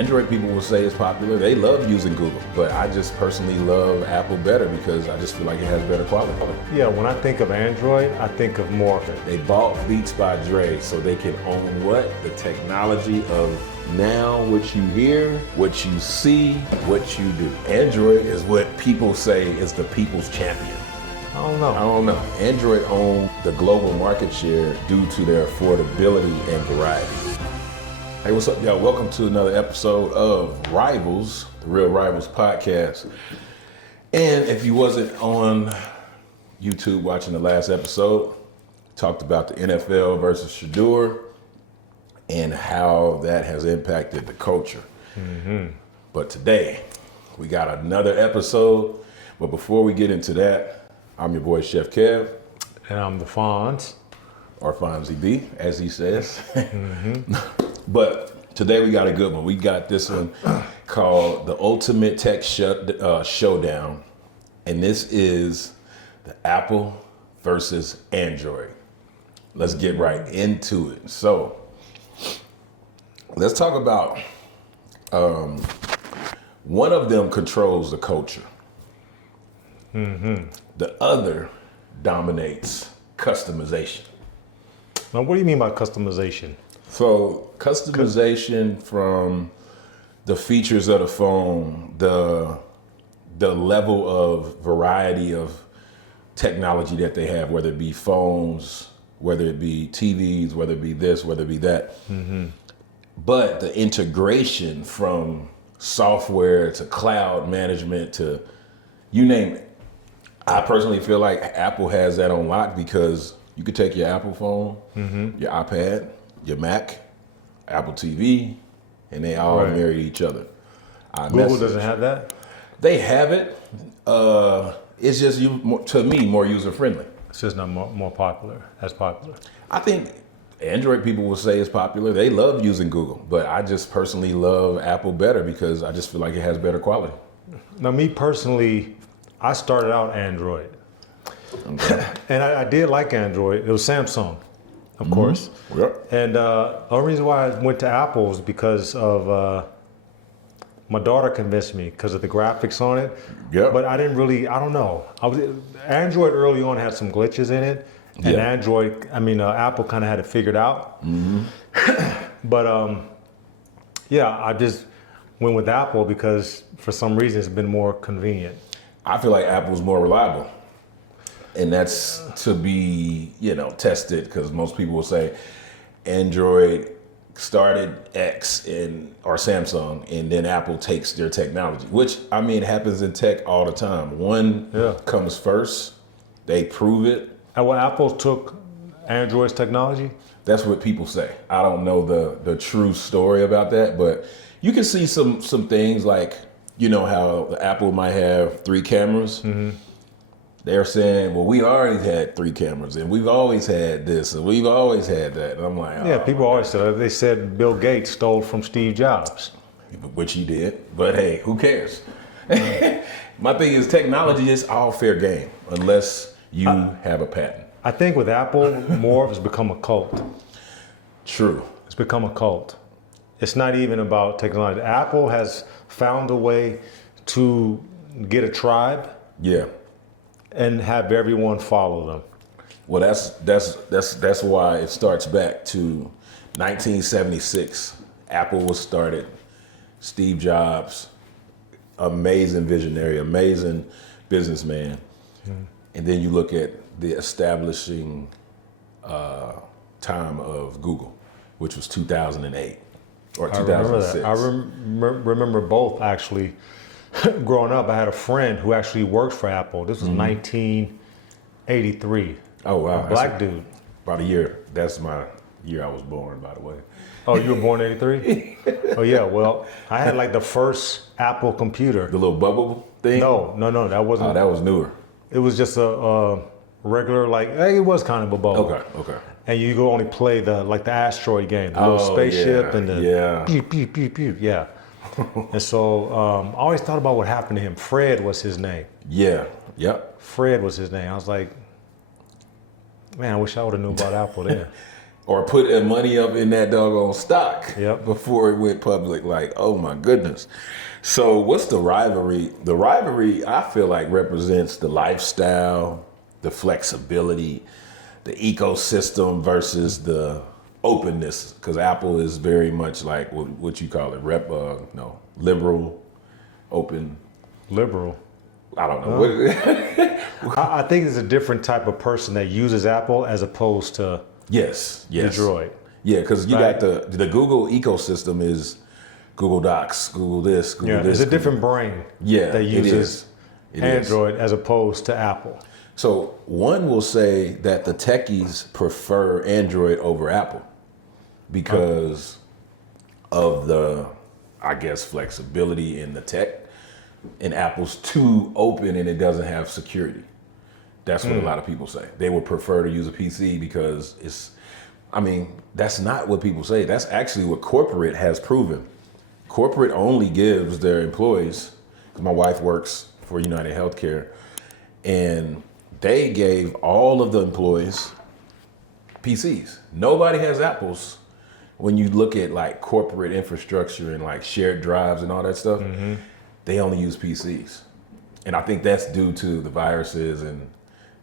Android people will say it's popular. They love using Google, but I just personally love Apple better because I just feel like it has better quality. Yeah, when I think of Android, I think of more. They bought Beats by Dre so they can own what? The technology of now what you hear, what you see, what you do. Android is what people say is the people's champion. I don't know. Android own the global market share due to their affordability and variety. Hey, what's up, y'all? Welcome to another episode of Rivals, the Real Rivals podcast. And if you wasn't on YouTube watching the last episode, talked about the NFL versus Shador and how that has impacted the culture. But today, we got another episode. But before we get into that, I'm your boy, Chef Kev. And I'm the Fonz. Or Fonzie B, as he says. But today we got a good one. We got this one called the Ultimate Tech Showdown. And this is the Apple versus Android. Let's get right into it. So let's talk about one of them controls the culture. The other dominates customization. Now, what do you mean by customization? So customization from the features of the phone, the level of variety of technology that they have, whether it be phones, whether it be TVs, whether it be this, whether it be that. But the integration from software to cloud management to you name it. I personally feel like Apple has that on lock because you could take your Apple phone, your iPad, your Mac, Apple TV, and they all marry each other. Google doesn't have that? They have it. It's just, to me, more user-friendly. It's just not more popular, as popular. I think Android people will say it's popular. They love using Google, but I just personally love Apple better because I just feel like it has better quality. Now, me personally, I started out Android. Okay. And I did like Android. It was Samsung, of course. Yep. And the only reason why I went to Apple was because of my daughter convinced me because of the graphics on it. Yep. But I didn't really, I don't know. Android early on had some glitches in it. And Apple kind of had it figured out. But yeah, I just went with Apple because for some reason it's been more convenient. I feel like Apple's more reliable. And that's to be, tested because most people will say Android started X or Samsung and then Apple takes their technology, which it happens in tech all the time. One comes first, they prove it. And when Apple took Android's technology? That's what people say. I don't know the true story about that, but you can see some things like, how Apple might have 3 cameras. They're saying, well, we already had 3 cameras and we've always had this and we've always had that. And I'm like, people always said, they said Bill Gates stole from Steve Jobs. Which he did, but hey, who cares? My thing is technology is all fair game unless you have a patent. I think with Apple, more of it's become a cult. True. It's become a cult. It's not even about technology. Apple has found a way to get a tribe. Yeah. And have everyone follow them. Well, that's why it starts back to 1976. Apple was started. Steve Jobs, amazing visionary, amazing businessman. And then you look at the establishing time of Google, which was 2008 or 2006. I remember both actually. Growing up, I had a friend who actually worked for Apple. This was 1983. Oh, wow. A black dude. About a year. That's my year I was born, by the way. Oh, you were born in 83? Oh, yeah. Well, I had like the first Apple computer. The little bubble thing? No, that wasn't. Oh, that was newer. It was just a regular, it was kind of a bubble. Okay. And you could only play the asteroid game, the little spaceship and the pew, pew, pew, pew. Yeah. And so I always thought about what happened to him. Fred was his name. Yeah. Yep. Fred was his name. I was like, man, I wish I would have knew about Apple then. or put their money up in that doggone stock Yep. before it went public. Like, oh my goodness. So what's the rivalry? The rivalry, I feel like, represents the lifestyle, the flexibility, the ecosystem versus the openness. Because Apple is very much like what you call it, liberal, open. Liberal. I don't know. What is it? I think it's a different type of person that uses Apple as opposed to Yes. the Droid. Yeah, because you Right. got the Google ecosystem is Google Docs, Google this, Google Yeah, this. it's a different brain Yeah, that it uses is. It is. Android as opposed to Apple. So one will say that the techies prefer Android over Apple because of the, I guess, flexibility in the tech. And Apple's too open and it doesn't have security. That's what a lot of people say. They would prefer to use a PC because that's not what people say. That's actually what corporate has proven. Corporate only gives their employees, because my wife works for United Healthcare, and they gave all of the employees PCs. Nobody has Apples. When you look at like corporate infrastructure and like shared drives and all that stuff, they only use PCs. And I think that's due to the viruses and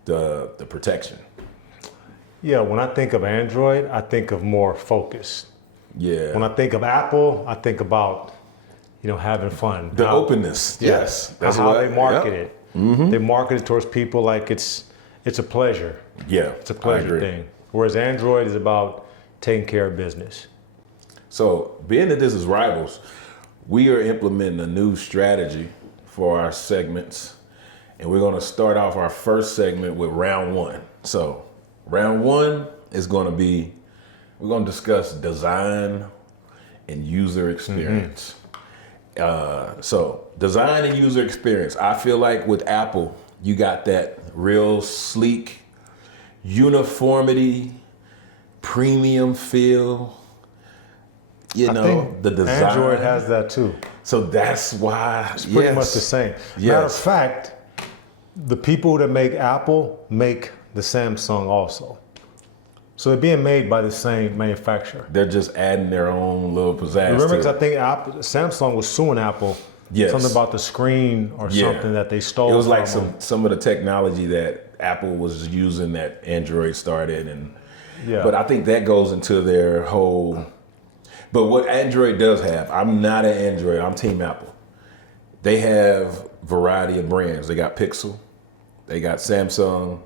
the protection. Yeah, when I think of Android, I think of more focus. Yeah. When I think of Apple, I think about, having fun. The openness. Yes. That's how they market yep. it. They market it towards people like it's a pleasure. Yeah. It's a pleasure thing. Whereas Android is about taking care of business. So being that this is Rivals, we are implementing a new strategy for our segments. And we're going to start off our first segment with round one. So round one is going to be, we're going to discuss design and user experience. So design and user experience. I feel like with Apple, you got that real sleek uniformity, premium feel. I think the design. Android has that too. So that's why It's pretty much the same. Yes. Matter of fact, the people that make Apple make the Samsung also. So they're being made by the same manufacturer. They're just adding their own little pizzazz. Remember, to because it. I think Samsung was suing Apple. Yes. Something about the screen or something that they stole. It was like from them. some of the technology that Apple was using that Android started, and Yeah. but I think that goes into their whole. But what Android does have, I'm not an Android. I'm Team Apple. They have variety of brands. They got Pixel, they got Samsung,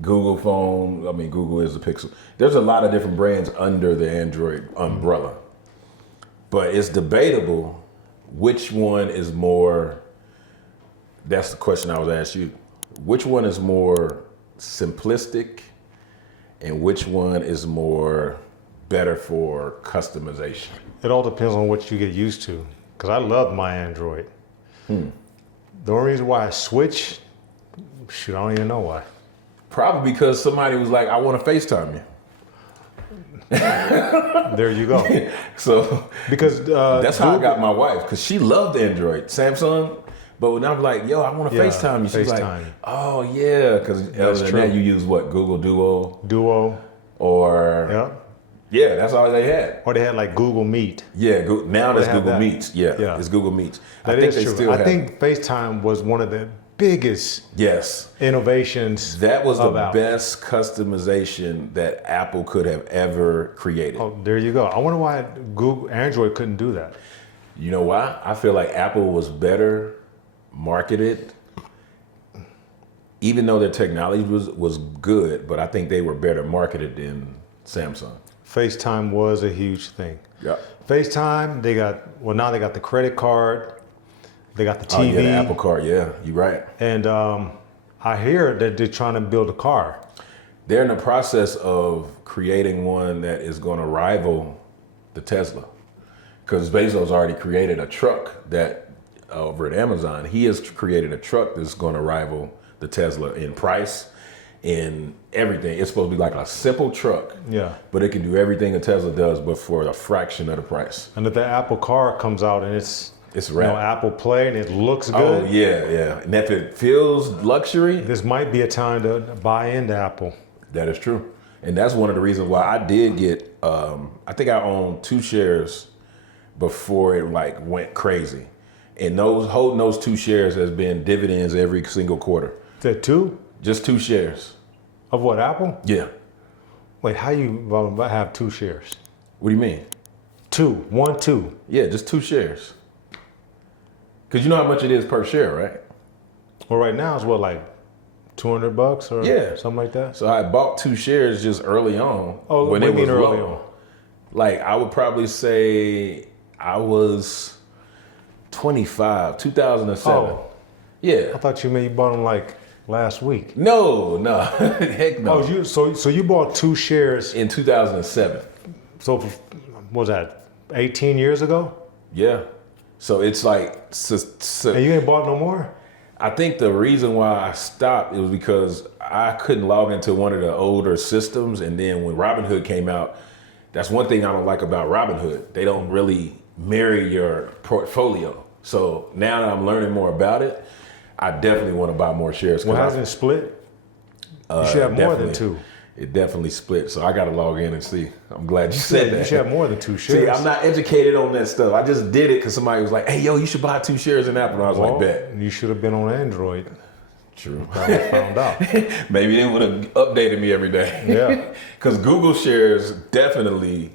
Google phone. I mean, Google is the Pixel. There's a lot of different brands under the Android umbrella, but it's debatable which one is more. That's the question I was asked you. Which one is more simplistic, and which one is more better for customization? It all depends on what you get used to. Because I love my Android. The only reason why I switched, shoot, I don't even know why. Probably because somebody was like, "I want to FaceTime you." There you go. So Because that's how I got my wife, because she loved Android, Samsung. But when I'm like, "Yo, I want to Yeah, FaceTime you," she's like, FaceTime. "Oh yeah," because other than true. that, you use what, Google Duo Duo, or yeah. that's all they had. Or they had like Google Meet. Yeah, now there's have Google that. Meets. Yeah, it's Google Meets. That I think is they true. still I have. think FaceTime was one of the biggest Yes. innovations. That was the of Apple. best customization that Apple could have ever created. Oh, there you go. I wonder why Android couldn't do that. You know why? I feel like Apple was better marketed, even though their technology was good, but I think they were better marketed than Samsung. FaceTime was a huge thing. Yeah. FaceTime, now they got the credit card, they got the Oh TV, yeah, the Apple Card. Yeah, you're right. and I hear that they're trying to build a car. They're in the process of creating one that is going to rival the Tesla, because Bezos already created a truck that over at Amazon. He has created a truck that's going to rival the Tesla in price, in everything. It's supposed to be like a simple truck, Yeah. but it can do everything a Tesla does, but for a fraction of the price. And if the Apple car comes out and it's wrap. Apple Play and it looks Oh good, yeah. And if it feels luxury, this might be a time to buy into Apple. that is true. And that's one of the reasons why I did get, I think I owned 2 shares before it like went crazy. And holding those 2 shares has been dividends every single quarter. Is that 2? Just 2 shares. Of what, Apple? Yeah. Wait, how you have 2 shares? What do you mean? 2. 1, 2. Yeah, just 2 shares. Because you know how much it is per share, right? Well, right now it's what, like $200 or Yeah. something like that? So I bought 2 shares just early on. Oh, when what it do you was mean early low. on? Like I would probably say I was 25, 2007. Oh, Yeah. I thought you meant you bought them like last week. No, heck no. Oh, so you bought 2 shares. In 2007. So what was that 18 years ago? Yeah. So it's like, And you ain't bought no more? I think the reason why I stopped, it was because I couldn't log into one of the older systems. And then when Robinhood came out, that's one thing I don't like about Robinhood. They don't really marry your portfolio. So now that I'm learning more about it, I definitely want to buy more shares. Well, hasn't it split? You should have more than 2. It definitely split. So I got to log in and see. I'm glad you said that. You should have more than 2 shares. See, I'm not educated on that stuff. I just did it because somebody was like, hey, yo, you should buy 2 shares in Apple. And I was like, bet. You should have been on Android. True. I found out. Maybe they would have updated me every day. Yeah. Because Google shares definitely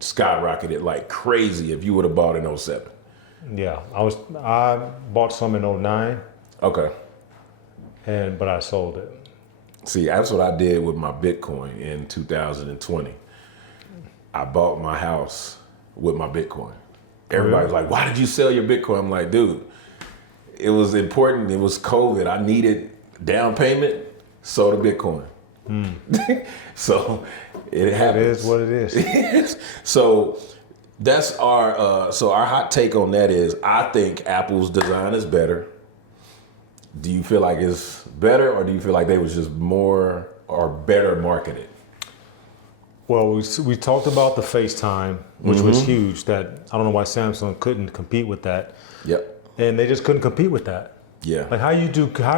skyrocketed like crazy if you would have bought in '07. Yeah, I bought some in '09, Okay. but I sold it. See, that's what I did with my Bitcoin in 2020. I bought my house with my Bitcoin. Everybody's like, why did you sell your Bitcoin? I'm like, dude, it was important. It was COVID. I needed down payment, sold a Bitcoin. So it happens. It is what it is. So that's our our hot take on that is I think Apple's design is better. Do you feel like it's better, or do you feel like they was just more or better marketed? Well, we talked about the FaceTime, which was huge. That I don't know why Samsung couldn't compete with that. Yep. And they just couldn't compete with that. Yeah. Like how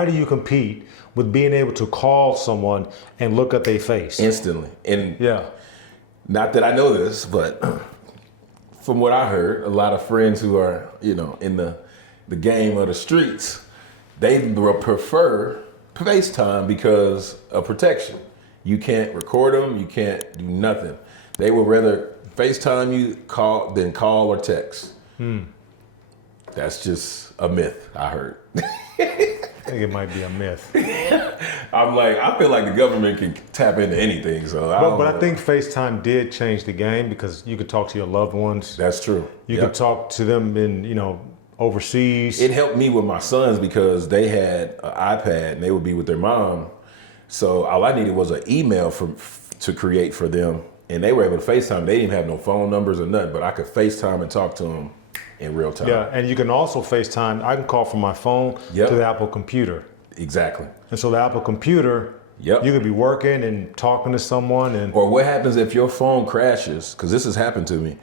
do you compete with being able to call someone and look at their face? Instantly. And Yeah. not that I know this, but from what I heard, a lot of friends who are, in the game of the streets, they prefer FaceTime because of protection. You can't record them. You can't do nothing. They would rather FaceTime you than call or text. That's just a myth, I heard. I think it might be a myth. I'm like, I feel like the government can tap into anything. So But I think FaceTime did change the game because you could talk to your loved ones. that's true. You Yep. could talk to them in, overseas. It helped me with my sons because they had an iPad and they would be with their mom. So all I needed was an email to create for them, and they were able to FaceTime. They didn't have no phone numbers or nothing, but I could FaceTime and talk to them in real time. Yeah, and you can also FaceTime. I can call from my phone Yep. to the Apple computer. Exactly. And so the Apple computer, Yep. you could be working and talking to someone and Or what happens if your phone crashes? Because this has happened to me.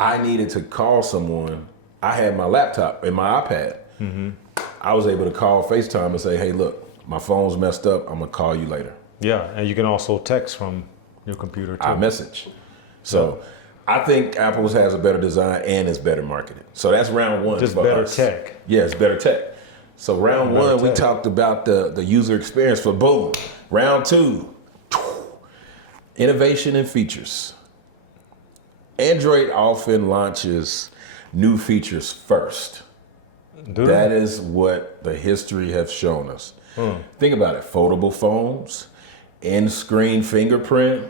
I needed to call someone. I had my laptop and my iPad. I was able to call FaceTime and say, hey, look, my phone's messed up. I'm going to call you later. yeah, and you can also text from your computer too. iMessage. So I think Apple's has a better design and is better marketed. So that's round one. Just for better us. tech. Yeah, it's better tech. So round Better one, we tech. talked about the user experience for boom. Round two, innovation and features. Android often launches new features first. Do That they? is what the history has shown us. Think about it. Foldable phones, in-screen fingerprint,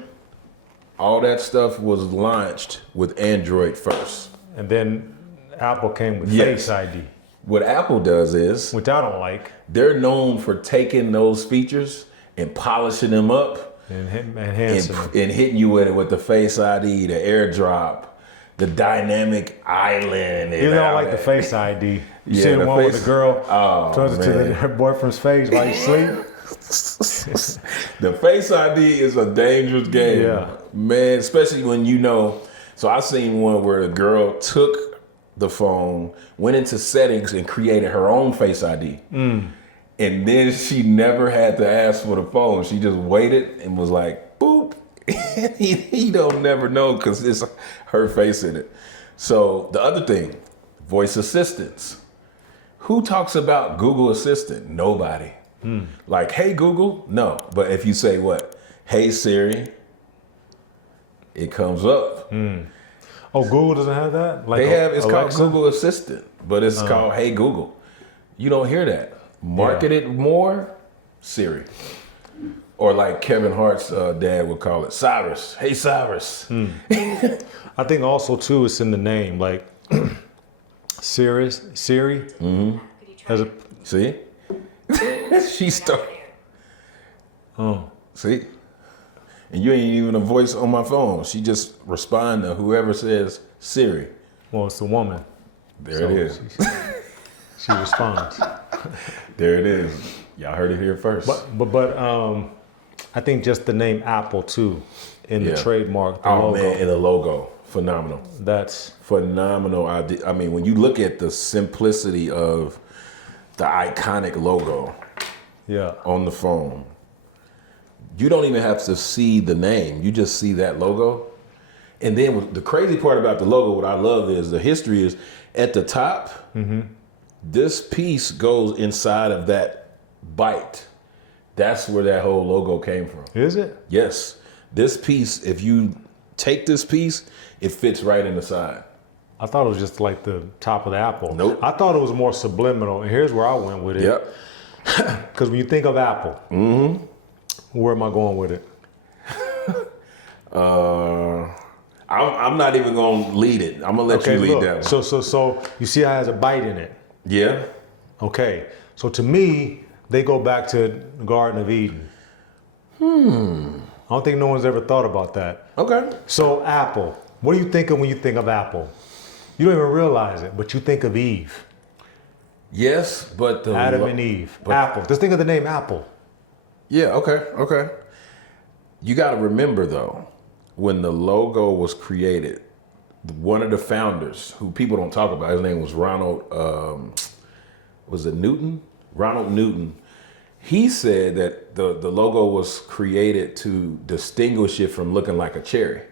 all that stuff was launched with Android first. And then Apple came with Yes. Face ID, What Apple does is which I don't like, they're known for taking those features and polishing them up and enhancing them. and hitting you with it with the Face ID, the AirDrop, the dynamic island. And You don't all like the that. Face ID. You Yeah, see the the one with face- the girl Oh, turns it to man. her boyfriend's face while you sleep. The Face ID is a dangerous game. Yeah. Man, especially when So I seen one where the girl took the phone, went into settings and created her own Face ID. And then she never had to ask for the phone. She just waited and was like, boop, he don't never know because it's her face in it. So the other thing, voice assistants. Who talks about Google Assistant? Nobody. Like, hey Google? No. But if you say what? Hey Siri, it comes up. Oh, Google doesn't have that? Like It's Alexa? called Google Assistant, but it's called Hey Google. You don't hear that. Market it more, Siri. Or like Kevin Hart's dad would call it, Cyrus. Hey Cyrus. I think also too it's in the name, like Siri has a See? She started. oh. See? And you ain't even a voice on my phone. She just respond to whoever says Siri. Well, it's a woman. There So it is. She responds. There it is. Y'all heard it here first. But I think just the name Apple too, in the trademark, the logo. Man, and the logo, phenomenal. That's Phenomenal. I mean, when you look at the simplicity of the iconic logo on the phone, you don't even have to see the name. You just see that logo. And then the crazy part about the logo, what I love is the history is at the top, this piece goes inside of that bite. That's where that whole logo came from. Is it? Yes. This piece, if you take this piece, it fits right in the side. I thought it was just like the top of the apple. Nope. I thought it was more subliminal, and here's where I went with it. Yep. Because when you think of Apple, where am I going with it? I'm not even gonna lead it. I'm gonna let you lead that one. So you see how it has a bite in it. Yeah. Okay. So to me, they go back to the Garden of Eden. I don't think no one's ever thought about that. Okay. So Apple, what do you think of when you think of Apple? You don't even realize it, but you think of Eve. Yes, but Adam and Eve. Apple. Just think of the name Apple. Yeah. Okay. You got to remember though, when the logo was created, one of the founders, who people don't talk about, his name was Ronald. Was it Newton? Ronald Newton. He said that the logo was created to distinguish it from looking like a cherry.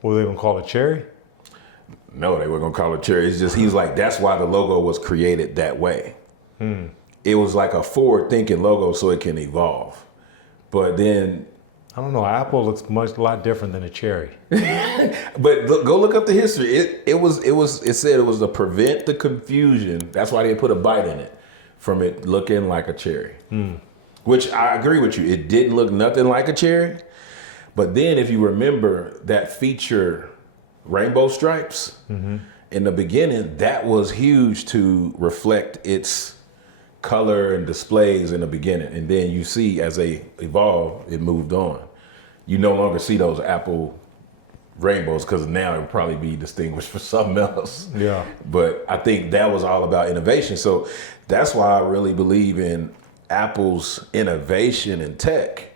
What were they gonna call it, cherry? No, they were gonna call it cherry. It's just he's like, that's why the logo was created that way. It was like a forward-thinking logo, so it can evolve. But then, I don't know. Apple looks a lot different than a cherry. but go look up the history. It said it was to prevent the confusion. That's why they put a bite in it, from it looking like a cherry. Which I agree with you. It didn't look nothing like a cherry. But then if you remember that feature, rainbow stripes, in the beginning, that was huge to reflect its color and displays in the beginning. And then you see as they evolved, it moved on. You no longer see those Apple rainbows because now it would probably be distinguished for something else. Yeah. But I think that was all about innovation. So that's why I really believe in Apple's innovation in tech.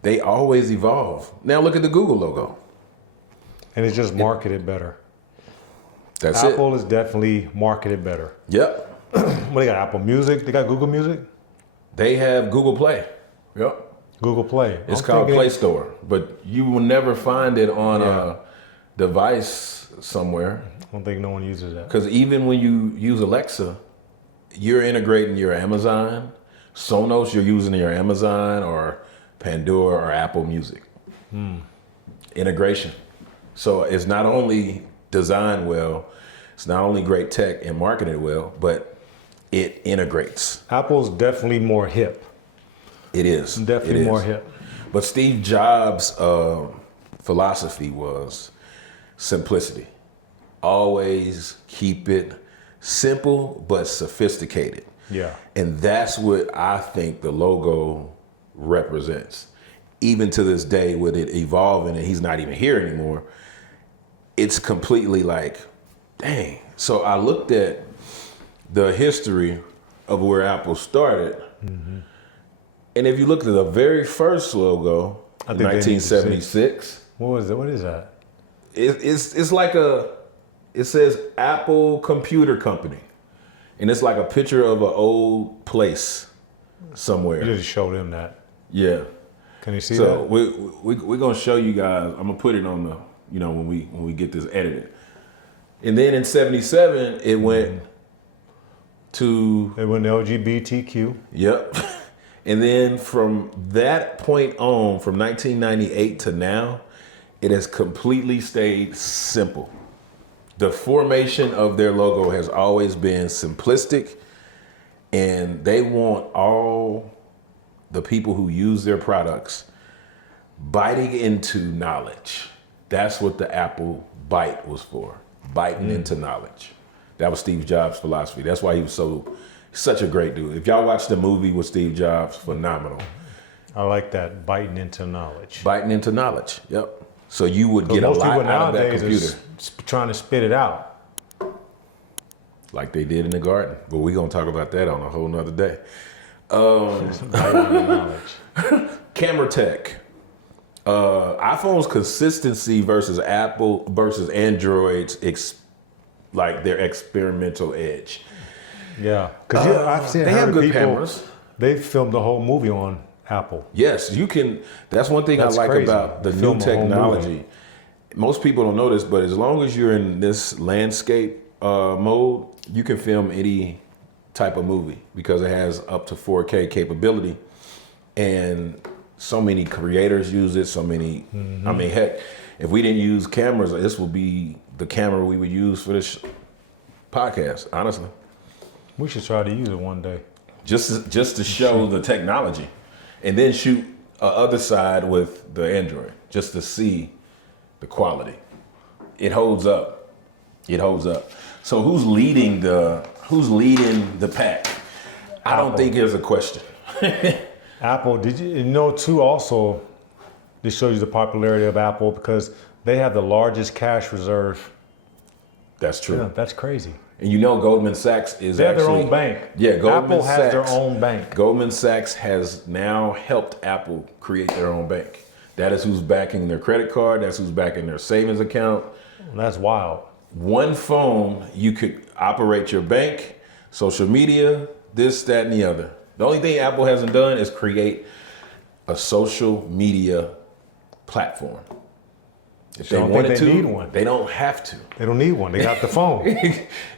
They always evolve. Now look at the Google logo. And it's just marketed better. That's Apple is definitely marketed better. Yep. What they got? Apple Music? They got Google Music? They have Google Play. Yep. Google Play. It's called Play Store, but you will never find it on a device somewhere. I don't think no one uses that. Because even when you use Alexa, you're integrating your Amazon. Sonos, you're using your Amazon or Pandora or Apple Music. Integration. So it's not only designed well, it's not only great tech and marketed well, but it integrates. Apple's definitely more hip. It is. Definitely more hip. But Steve Jobs' philosophy was simplicity. Always keep it simple but sophisticated. Yeah. And that's what I think the logo represents. Even to this day, with it evolving and he's not even here anymore, it's completely like, dang. So I looked at the history of where Apple started. And if you look at the very first logo, I think 1976. What is it? What is that? It's like it says Apple Computer Company. And it's like a picture of an old place somewhere. You just show them that. Yeah. Can you see So that? we're gonna show you guys. I'm gonna put it on the, when we get this edited. And then in '77 it went to It went LGBTQ. Yep. And then from that point on, from 1998 to now, it has completely stayed simple. The formation of their logo has always been simplistic, and they want all the people who use their products biting into knowledge. That's what the Apple bite was for, biting into knowledge. That was Steve Jobs' philosophy. That's why he was such a great dude. If y'all watch the movie with Steve Jobs, phenomenal. I like that, biting into knowledge. Biting into knowledge, yep. So you would get a Most lot people out of that nowadays computer. are trying to spit it out. Like they did in the garden. But we're going to talk about that on a whole nother day. Biting into knowledge. Camera tech. iPhone's consistency versus Apple versus Android's like their experimental edge. Yeah, because I've seen They have good people, cameras. They filmed the whole movie on Apple. Yes, you can. That's one thing That's I like crazy. about the Film new a whole technology. Most people don't know this, but as long as you're in this landscape mode, you can film any type of movie because it has up to 4K capability. And so many creators use it. So many. I mean, heck, if we didn't use cameras, this would be the camera we would use for this podcast. Honestly, We should try to use it one day. just to show the technology, and then shoot other side with the Android just to see the quality. It holds up. It holds up. So who's leading the pack? I don't think there's a question. Apple, did you know too? Also, this shows you the popularity of Apple because they have the largest cash reserve. That's true. Yeah, that's crazy. And Goldman Sachs is They have actually their own bank. Yeah, Goldman Apple has their Sachs- own bank. Goldman Sachs has now helped Apple create their own bank. That is who's backing their credit card. That's who's backing their savings account. That's wild. One phone, you could operate your bank, social media, this, that, and the other. The only thing Apple hasn't done is create a social media platform. If they don't wanted think they to, need one. they don't have to. They don't need one. They got the phone.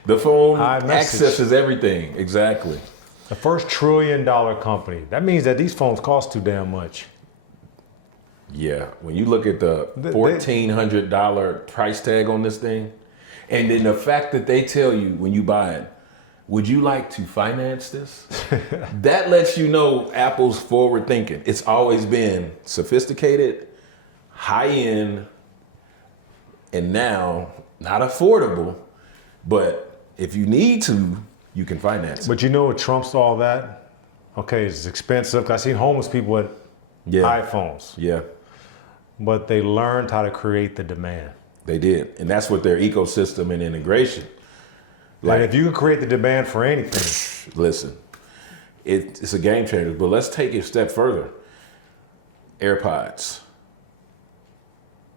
The phone iMessage. accesses everything. Exactly. The first $1 trillion company. That means that these phones cost too damn much. Yeah. When you look at the $1,400 price tag on this thing, and then the fact that they tell you when you buy it, would you like to finance this? That lets you know Apple's forward thinking. It's always been sophisticated, high end, and now not affordable, but if you need to, you can finance it. But you know what trumps all that? Okay, it's expensive. I've seen homeless people with iPhones, Yeah, but they learned how to create the demand. they did. And that's what their ecosystem and integration. Like, if you can create the demand for anything, Listen, it's a game changer, but let's take it a step further. AirPods,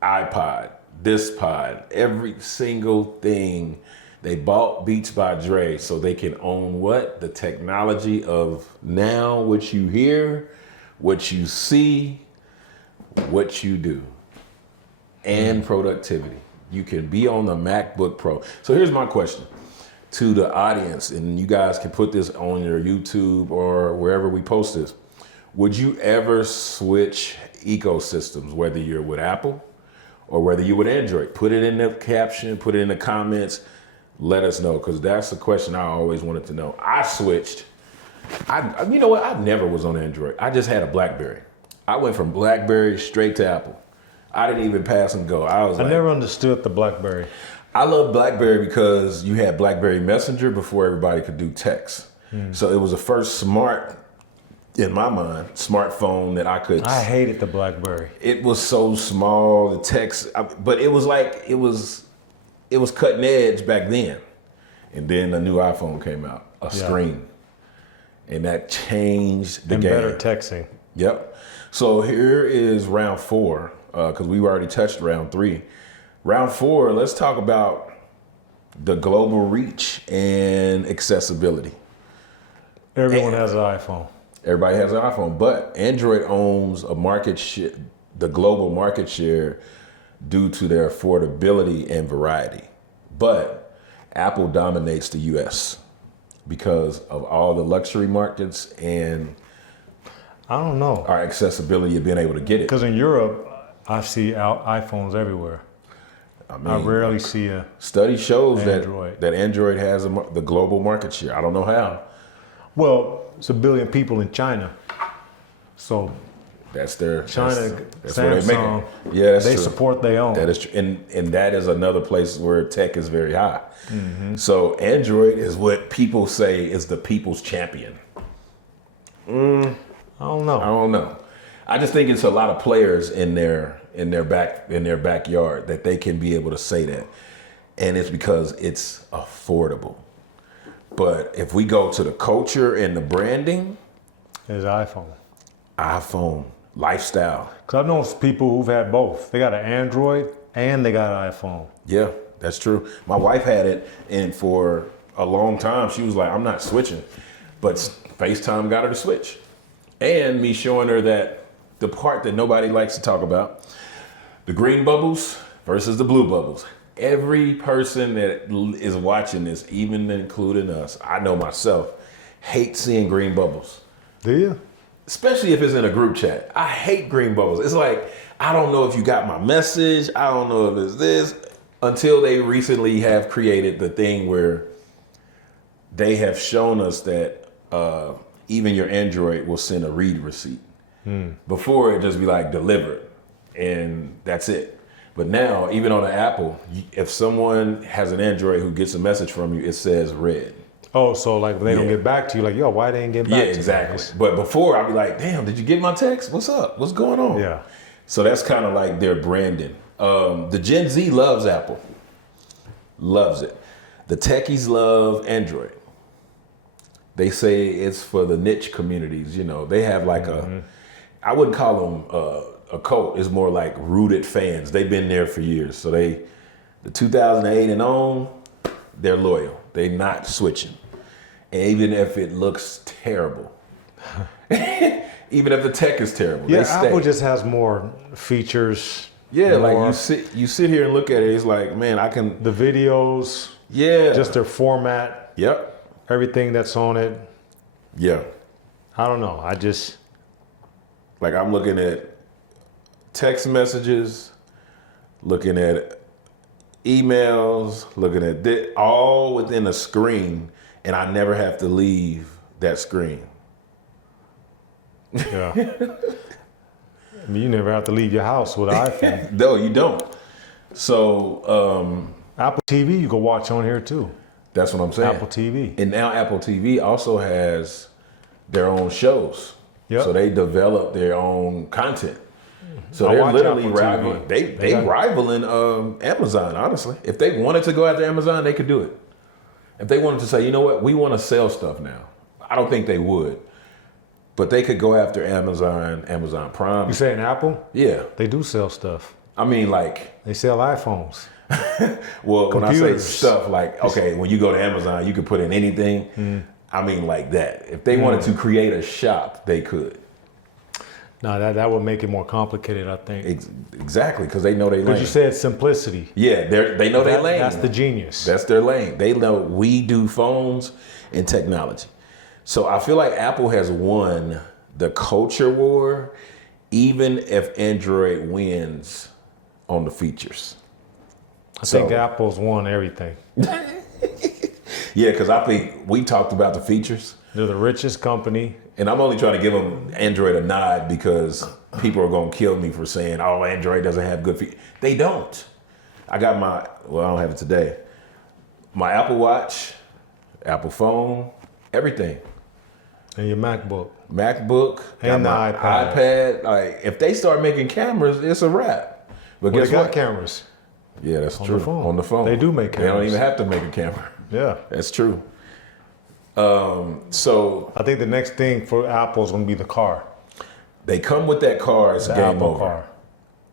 iPod, this pod, every single thing. They bought Beats by Dre so they can own what? The technology of now what you hear, what you see, what you do, and productivity. You can be on the MacBook Pro. So here's my question to the audience, and you guys can put this on your YouTube or wherever we post this. Would you ever switch ecosystems, whether you're with Apple or whether you're with Android? Put it in the caption, put it in the comments. Let us know, because that's the question I always wanted to know. I switched. You know what? I never was on Android. I just had a BlackBerry. I went from BlackBerry straight to Apple. I didn't even pass and go. I never understood the BlackBerry. I love BlackBerry because you had BlackBerry Messenger before everybody could do text. So it was the first smart, in my mind, smartphone that I could. I hated the BlackBerry. It was so small, the text, but it was like, it was cutting edge back then. And then a new iPhone came out, a screen. And that changed the game. Better texting. Yep. So here is round 4, because we already touched round 3. Round 4, let's talk about the global reach and accessibility. Everyone has an iPhone. Everybody has an iPhone, but Android owns a the global market share due to their affordability and variety. But Apple dominates the US because of all the luxury markets and I don't know. our accessibility of being able to get it. Because in Europe, I see iPhones everywhere. I rarely see a Study shows Android. that Android has the global market share. I don't know how. Well, it's 1 billion people in China. So That's their China, that's where they make Samsung, it. Yeah, that's they true. support their own. That is true. And that is another place where tech is very high. So Android is what people say is the people's champion. I don't know. I don't know. I just think it's a lot of players in their backyard that they can be able to say that. And it's because it's affordable. But if we go to the culture and the branding, It's iPhone, lifestyle. Because I know people who've had both. They got an Android and they got an iPhone. Yeah, that's true. My wife had it, and for a long time, she was like, I'm not switching. But FaceTime got her to switch. And me showing her that the part that nobody likes to talk about, the green bubbles versus the blue bubbles. Every person that is watching this, even including us, I know myself, hate seeing green bubbles. Do you? Especially if it's in a group chat. I hate green bubbles. It's like, I don't know if you got my message. I don't know if it's this. Until they recently have created the thing where they have shown us that even your Android will send a read receipt. Before it just be like delivered and that's it. But now, even on the Apple, if someone has an Android who gets a message from you, it says read. Oh, so like when they don't Yeah. get back to you, like, yo, why they ain't get back Yeah, to you? exactly. But before, I'd be like, damn, did you get my text? What's up? What's going on? Yeah. So that's kind of like their branding. The Gen Z loves Apple. Loves it. The techies love Android. They say it's for the niche communities. You know, they have like I wouldn't call them a cult. It's more like rooted fans. They've been there for years. So the 2008 and on, they're loyal. They're not switching. And even if it looks terrible, even if the tech is terrible, Yeah, they stay. Apple just has more features. Yeah, like more- you sit here and look at it. It's like, man, I can. the videos, Yeah. just their format, Yep. everything that's on it. Yeah. I don't know. I just Like I'm looking at text messages, looking at emails, looking at all within a screen, and I never have to leave that screen. yeah. I mean, you never have to leave your house with an iPhone. No, you don't. So Apple TV, you can watch on here too. that's what I'm saying. Apple TV. And now Apple TV also has their own shows. Yep. So they develop their own content. So I they're watch literally Apple TV. rivaling. They got- rivaling Amazon, honestly. If they wanted to go after Amazon, they could do it. If they wanted to say, you know what, we want to sell stuff now. I don't think they would. But they could go after Amazon Prime. You saying Apple? Yeah. They do sell stuff. I mean, like, They sell iPhones. well, when I say Computers. stuff, like, okay, when you go to Amazon, you can put in anything. I mean, like that. If they wanted to create a shop, they could. No, that would make it more complicated, I think. Exactly, because they know they lane. But you said simplicity. Yeah, they know they lane. That's the genius. That's their lane. They know we do phones and technology. So I feel like Apple has won the culture war, even if Android wins on the features. I think Apple's won everything. Yeah, because I think we talked about the features, They're the richest company. and I'm only trying to give them Android a nod because people are going to kill me for saying, oh, Android doesn't have good features. They don't. I got I don't have it today. My Apple Watch, Apple phone, everything. And your MacBook. MacBook, And got the my iPad. iPad. Like, if they start making cameras, it's a wrap. But Well, guess they got what? cameras. Yeah, that's On true. the phone. On the phone. They do make They don't cameras. even have to make a camera. Yeah. That's true. So I think the next thing for Apple is going to be the car. they come with that car. It's The game Apple over. car.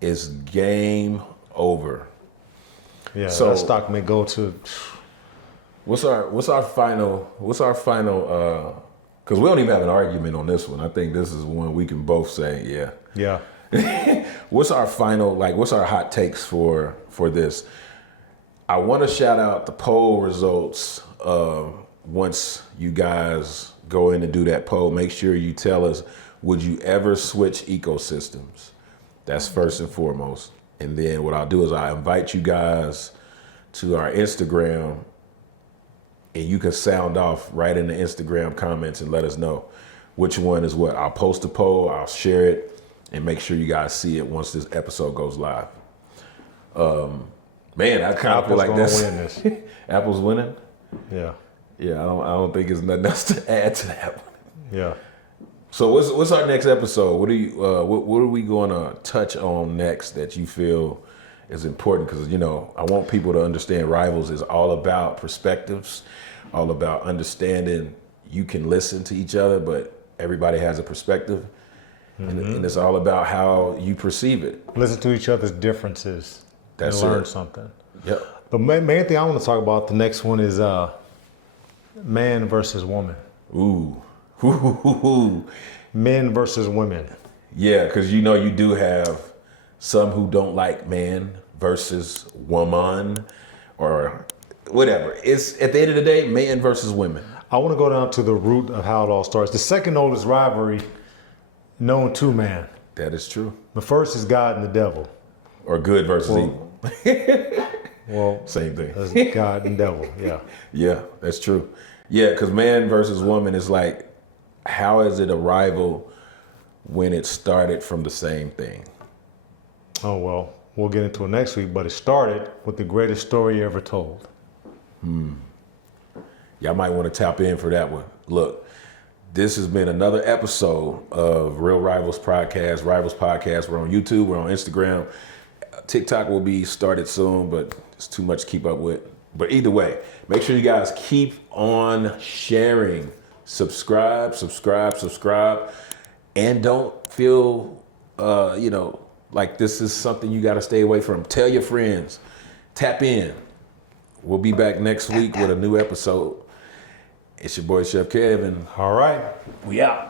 It's game over. Yeah, So- that stock may go to. What's our final Because we don't even have an argument on this one. I think this is one we can both say, yeah. Yeah. What's our final, what's our hot takes for this? I want to shout out the poll results. Once you guys go in and do that poll, make sure you tell us, would you ever switch ecosystems? That's first and foremost. And then what I'll do is I invite you guys to our Instagram, and you can sound off right in the Instagram comments and let us know which one is what. I'll post a poll, I'll share it, and make sure you guys see it once this episode goes live. Man, I kind of feel like that's win this. Apple's winning. Yeah. Yeah, I don't think there's nothing else to add to that one. Yeah. So what's our next episode? What are we going to touch on next that you feel is important? Because I want people to understand Rivals is all about perspectives, all about understanding. You can listen to each other, but everybody has a perspective, and it's all about how you perceive it. Listen to each other's differences. That's and learn it. something. Yep. The main thing I want to talk about, the next one is man versus woman. Ooh. Men versus women. Yeah, because you do have some who don't like man versus woman or whatever. It's at the end of the day, man versus women. I want to go down to the root of how it all starts. The second oldest rivalry known to man. That is true. The first is God and the devil. Or good versus evil. Well, same thing. That's God and devil, yeah. Yeah, that's true. Yeah, because man versus woman is like, how is it a rival when it started from the same thing? Oh, well, we'll get into it next week, but it started with the greatest story ever told. Y'all might want to tap in for that one. Look, this has been another episode of Real Rivals Podcast, Rivals Podcast. We're on YouTube, we're on Instagram. TikTok will be started soon, but it's too much to keep up with. But either way, make sure you guys keep on sharing. Subscribe, and don't feel, like this is something you got to stay away from. Tell your friends, tap in. We'll be back next week with a new episode. It's your boy, Chef Kevin. All right. We out.